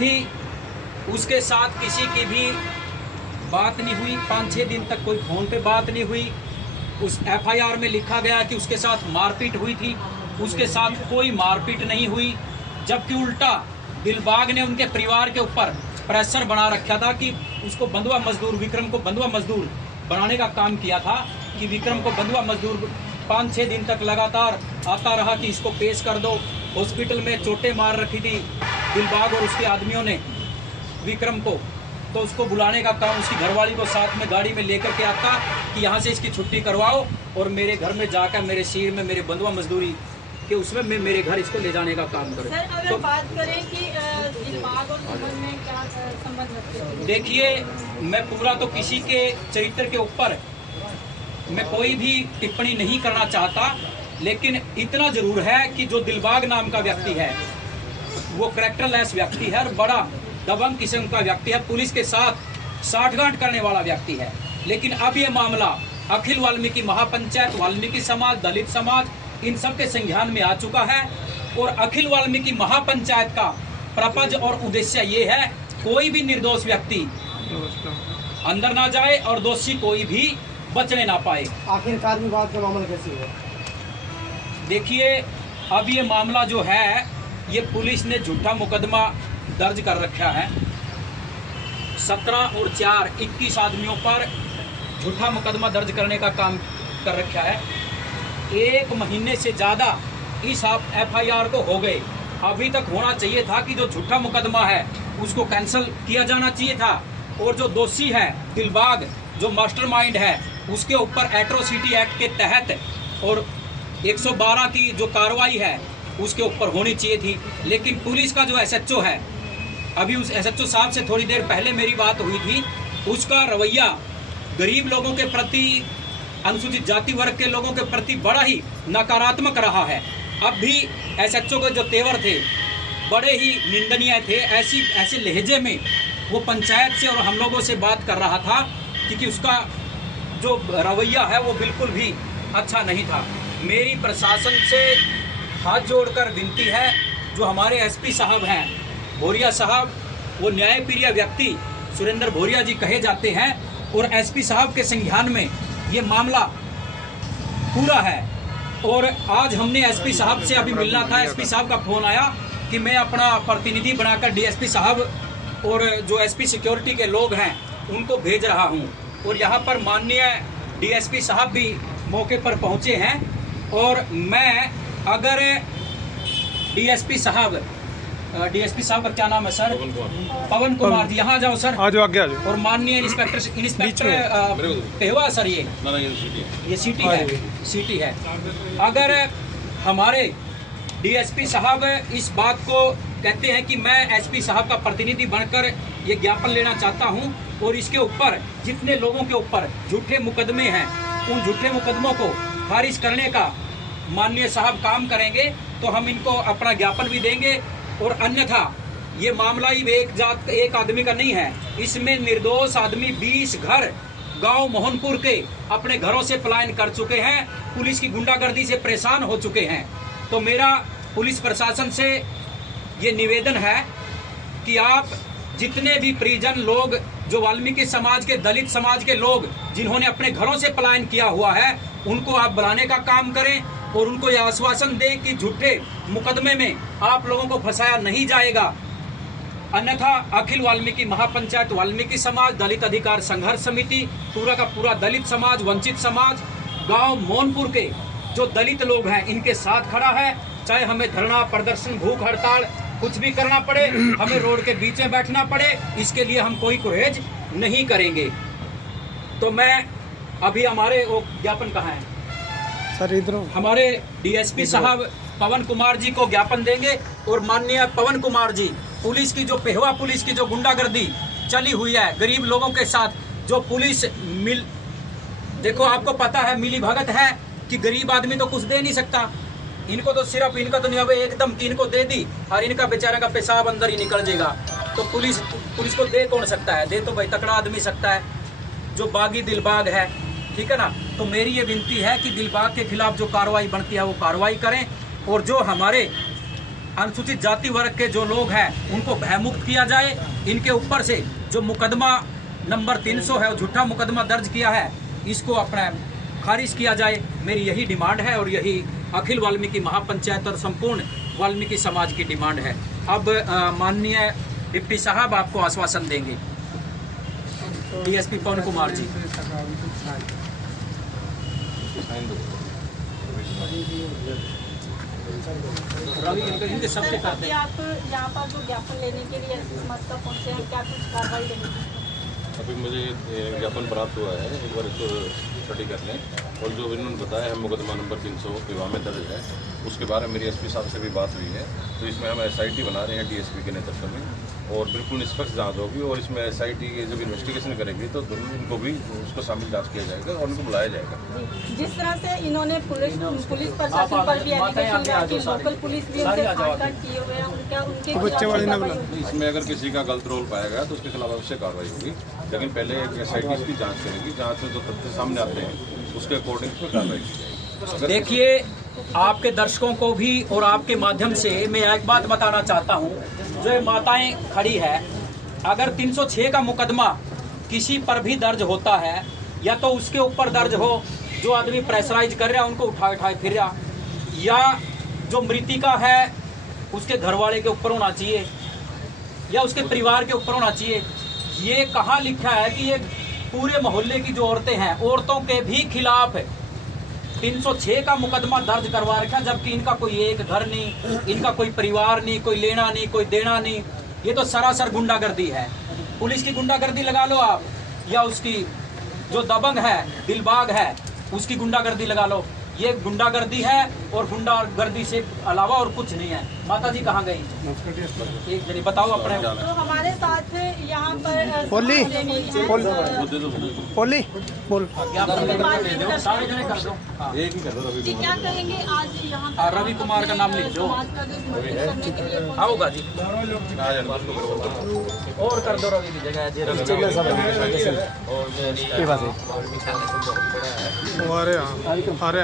थी, उसके साथ किसी की भी बात नहीं हुई। 5-6 दिन तक कोई फ़ोन पे बात नहीं हुई। उस FIR में लिखा गया कि उसके साथ मारपीट हुई थी, उसके साथ कोई मारपीट नहीं हुई। जबकि उल्टा दिलबाग ने उनके परिवार के ऊपर प्रेशर बना रखा था कि उसको बंधुआ मजदूर, विक्रम को बंधुआ मजदूर बनाने का काम किया था कि विक्रम को बंधुआ मजदूर 5-6 दिन तक लगातार आता रहा कि इसको पेश कर दो। हॉस्पिटल में चोटें मार रखी थी दिलबाग और उसके आदमियों ने विक्रम को, तो उसको बुलाने का काम उसकी घरवाली को साथ में गाड़ी में लेकर के आता कि यहाँ से इसकी छुट्टी करवाओ और मेरे घर में जाकर मेरे सिर में मेरे बंधुआ मजदूरी कि उसमें मैं मेरे घर इसको ले जाने का काम करूं। सर, अगर तो बात करें कि दिलबाग और सुमन में क्या संबंध रखते हैं? देखिए, मैं पूरा तो किसी के चरित्र के ऊपर मैं कोई भी टिप्पणी नहीं करना चाहता, लेकिन इतना जरूर है कि जो दिलबाग नाम का व्यक्ति है वो कैरेक्टरलेस व्यक्ति है और बड़ा दबंग किस्म का व्यक्ति है, पुलिस के साथ साठगांठ करने वाला व्यक्ति है। लेकिन अब ये मामला अखिल वाल्मीकि महापंचायत, वाल्मीकि समाज, दलित समाज, इन सब के संज्ञान में आ चुका है और अखिल वाल्मीकि महापंचायत का प्रपंच और उद्देश्य ये है कोई भी निर्दोष व्यक्ति अंदर ना जाए और दोषी कोई भी बचने ना पाए। आखिरकार विवाद का मामला कैसे हुआ? देखिए, अब ये मामला जो है ये पुलिस ने झूठा मुकदमा दर्ज कर रखा है। 17 और 4 21 आदमियों पर झूठा मुकदमा दर्ज करने का काम कर रखा है। 1 महीने से ज़्यादा इस FIR को हो गए। अभी तक होना चाहिए था कि जो झूठा मुकदमा है उसको कैंसिल किया जाना चाहिए था और जो दोषी है दिलबाग, जो मास्टरमाइंड है, उसके ऊपर एट्रोसिटी एक्ट के तहत और 112 की जो कार्रवाई है उसके ऊपर होनी चाहिए थी। लेकिन पुलिस का जो SHO है, अभी उस SHO साहब से थोड़ी देर पहले मेरी बात हुई थी, उसका रवैया गरीब लोगों के प्रति, अनुसूचित जाति वर्ग के लोगों के प्रति बड़ा ही नकारात्मक रहा है। अब भी SHO के जो तेवर थे बड़े ही निंदनीय थे। ऐसे लहजे में वो पंचायत से और हम लोगों से बात कर रहा था क्योंकि उसका जो रवैया है वो बिल्कुल भी अच्छा नहीं था। मेरी प्रशासन से हाथ जोड़कर विनती है, जो हमारे SP साहब हैं, भोरिया साहब, वो न्यायप्रिय व्यक्ति सुरेंद्र भोरिया जी कहे जाते हैं और SP साहब के संज्ञान में ये मामला पूरा है। और आज हमने SP साहब से अभी मिलना था, SP साहब का फोन आया कि मैं अपना प्रतिनिधि बनाकर DSP साहब और जो SP सिक्योरिटी के लोग हैं उनको भेज रहा हूं। और यहाँ पर माननीय DSP साहब भी मौके पर पहुँचे हैं और मैं अगर DSP साहब का क्या नाम है सर? पवन कुमार जी, यहाँ जाओ सर। आ जाओ, आगे आ जाओ। और माननीय इंस्पेक्टर पेहवा सर, ये सिटी है। अगर हमारे DSP साहब इस बात को कहते हैं कि मैं SP साहब का प्रतिनिधि बनकर ये ज्ञापन लेना चाहता हूं और इसके ऊपर जितने लोगों के ऊपर झूठे मुकदमे हैं उन झूठे मुकदमों को खारिज करने का माननीय साहब काम करेंगे तो हम इनको अपना ज्ञापन भी देंगे। और अन्यथा ये मामला ही एक आदमी का नहीं है, इसमें निर्दोष आदमी 20 घर गांव मोहनपुर के अपने घरों से पलायन कर चुके हैं, पुलिस की गुंडागर्दी से परेशान हो चुके हैं। तो मेरा पुलिस प्रशासन से ये निवेदन है कि आप जितने भी परिजन लोग, जो वाल्मीकि समाज के, दलित समाज के लोग जिन्होंने अपने घरों से पलायन किया हुआ है, उनको आप बुलाने का काम करें और उनको यह आश्वासन दें कि झूठे मुकदमे में आप लोगों को फंसाया नहीं जाएगा। अन्यथा अखिल वाल्मीकि महापंचायत, वाल्मीकि समाज, दलित अधिकार संघर्ष समिति, पूरा का पूरा दलित समाज, वंचित समाज, गांव मोहनपुर के जो दलित लोग हैं इनके साथ खड़ा है। चाहे हमें धरना, प्रदर्शन, भूख हड़ताल कुछ भी करना पड़े, हमें रोड के बीच में बैठना पड़े, इसके लिए हम कोई गुरेज नहीं करेंगे। तो मैं अभी हमारे वो ज्ञापन कहाँ है सर? इधर हमारे DSP साहब पवन कुमार जी को ज्ञापन देंगे और माननीय पवन कुमार जी, पुलिस की जो पेहवा पुलिस की जो गुंडागर्दी चली हुई है गरीब लोगों के साथ, जो पुलिस देखो आपको पता है मिली भगत है कि गरीब आदमी तो कुछ दे नहीं सकता, इनको तो सिर्फ इनका तो नहीं, एकदम इनको दे दी और इनका बेचारा का पेशाब अंदर ही निकल जाएगा। तो पुलिस को दे कौन सकता है? दे तो भाई तकड़ा आदमी सकता है, जो बागी दिलबाग है, ठीक है ना। तो मेरी ये विनती है कि दिलबाग के खिलाफ जो कार्रवाई बनती है वो कार्रवाई करें और जो हमारे अनुसूचित जाति वर्ग के जो लोग हैं उनको भयमुक्त किया जाए। इनके ऊपर से जो मुकदमा नंबर 300 है, झूठा मुकदमा दर्ज किया है, इसको अपना खारिज किया जाए। मेरी यही डिमांड है और यही अखिल वाल्मीकि महापंचायत और संपूर्ण वाल्मीकि समाज की डिमांड है। अब माननीय डिप्टी साहब आपको आश्वासन देंगे। डीएसपी पवन कुमार जी। रवि इनके सबसे करते हैं। आप यहाँ पर जो ज्ञापन लेने के लिए मत का पहुँचे हैं, क्या कुछ कार्रवाई रहेगी? अभी मुझे ज्ञापन प्राप्त हुआ है, एक बार इसको स्टडी कर लें। और जो इन्होंने बताया है मुकदमा नंबर 300 विवाह में दर्ज है, उसके बारे में मेरी एसपी साहब से भी बात हुई है। तो इसमें हम एसआईटी बना रहे हैं डीएसपी के नेतृत्व में, और बिल्कुल निष्पक्ष जांच होगी। और इसमें एसआईटी जब इन्वेस्टिगेशन करेगी तो उनको भी उसको शामिल जांच किया जाएगा और उनको बुलाया जाएगा। जिस तरह से इन्होंने पुलिस प्रशासन पर भी एप्लीकेशन लगाया कि लोकल पुलिस भी उनसे कांटेक्ट किए हुए हैं, उनके इसमें अगर किसी का गलत रोल पाया गया तो उसके खिलाफ अवश्य कार्रवाई होगी, लेकिन पहले एसआईटी इसकी जाँच करेगी। जाँच में जो तथ्य सामने आते हैं उसके अकॉर्डिंग उसमें कार्रवाई की जाएगी। देखिए, आपके दर्शकों को भी और आपके माध्यम से मैं एक बात बताना चाहता हूं। जो ये माताएं खड़ी है, अगर 306 का मुकदमा किसी पर भी दर्ज होता है, या तो उसके ऊपर दर्ज हो जो आदमी प्रेशराइज कर रहा है उनको उठाए फिर रहा, या जो मृतिका है उसके घर वाले के ऊपर होना चाहिए या उसके परिवार के ऊपर होना चाहिए। ये कहाँ लिखा है कि ये पूरे मोहल्ले की जो औरतें हैं, औरतों के भी खिलाफ 306 का मुकदमा दर्ज करवा रखा, जबकि इनका कोई एक घर नहीं, इनका कोई परिवार नहीं, कोई लेना नहीं, कोई देना नहीं। ये तो सरासर गुंडागर्दी है। पुलिस की गुंडागर्दी लगा लो आप, या उसकी जो दबंग है, दिलबाग है, उसकी गुंडागर्दी लगा लो। ये गुंडागर्दी है और गुंडागर्दी से अलावा और कुछ नहीं है। माता जी कहाँ गई? एक जरी बताओ अपने। तो हमारे साथ यहाँ पर बोली बोल सारे जने कर दो। हाँ। एक ही कर दो रवि जी, क्या करेंगे आज यहाँ हाँ, रवि कुमार का नाम लिख दो। होगा जी, और कर दो रवि की जगह अरे